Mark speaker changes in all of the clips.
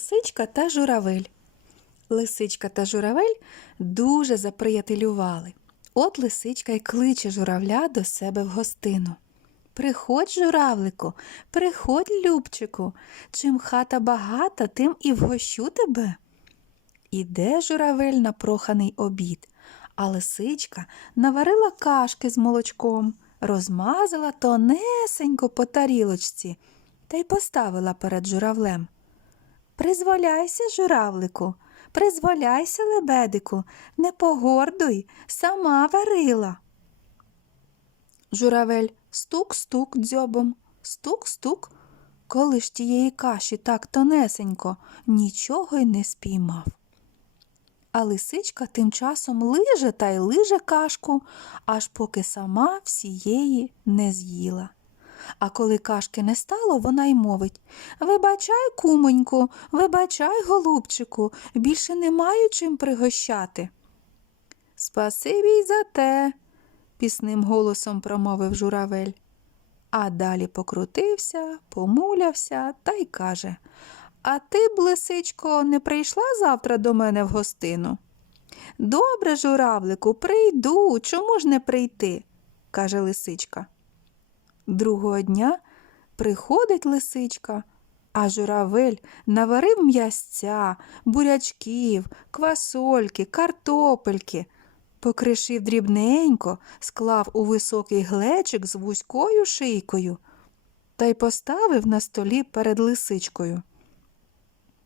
Speaker 1: Лисичка та журавель. Лисичка та журавель дуже заприятелювали. От лисичка й кличе журавля до себе в гостину. Приходь, журавлику, приходь, любчику, чим хата багата, тим і вгощу тебе. Іде журавель на проханий обід, а лисичка наварила кашки з молочком, розмазала тонесенько по тарілочці та й поставила перед журавлем. Призволяйся, журавлику, призволяйся, лебедику, не погордуй, сама варила. Журавель стук-стук дзьобом, стук-стук. Коли ж тієї каші так тонесенько, нічого й не спіймав. А лисичка тим часом лиже та й лиже кашку, аж поки сама всієї не з'їла. А коли кашки не стало, вона й мовить Вибачай, кумоньку, вибачай, голубчику, більше не маю чим пригощати. Спасибі й за те, пісним голосом промовив журавель. А далі покрутився, помулявся та й каже А ти б, лисичко, не прийшла завтра до мене в гостину? Добре, журавлику, прийду. Чому ж не прийти? каже лисичка. Другого дня приходить лисичка, а журавель наварив м'ясця, бурячків, квасольки, картопельки, покришив дрібненько, склав у високий глечик з вузькою шийкою та й поставив на столі перед лисичкою.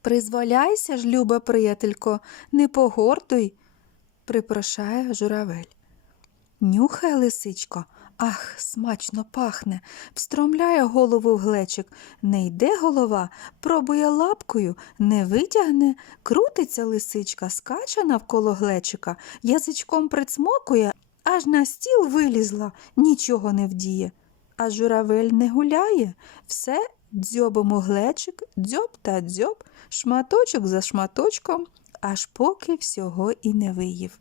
Speaker 1: Призволяйся ж, люба приятелько, не погордуй, припрошає журавель. Нюхає лисичко, ах, смачно пахне, встромляє голову в глечик. Не йде голова, пробує лапкою, не витягне, крутиться лисичка, скаче навколо глечика, язичком прицмокує, аж на стіл вилізла, нічого не вдіє. А журавель не гуляє, все дзьобом у глечик, дзьоб та дзьоб, шматочок за шматочком, аж поки всього і не виїв.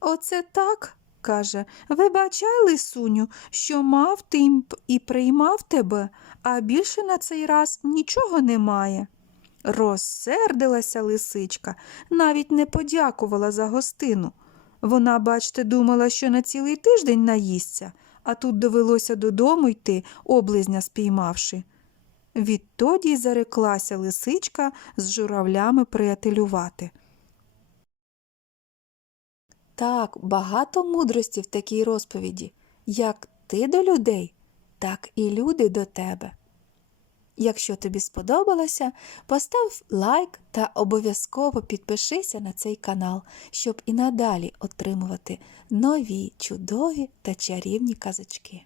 Speaker 1: Оце так, каже, вибачай, лисуню, що мав тим і приймав тебе, а більше на цей раз нічого немає. Розсердилася лисичка, навіть не подякувала за гостину. Вона, бачте, думала, що на цілий тиждень наїсться, а тут довелося додому йти, облизня спіймавши. Відтоді зареклася лисичка з журавлями приятелювати. Так, багато мудрості в такій розповіді. Як ти до людей, так і люди до тебе. Якщо тобі сподобалося, постав лайк та обов'язково підпишися на цей канал, щоб і надалі отримувати нові чудові та чарівні казочки.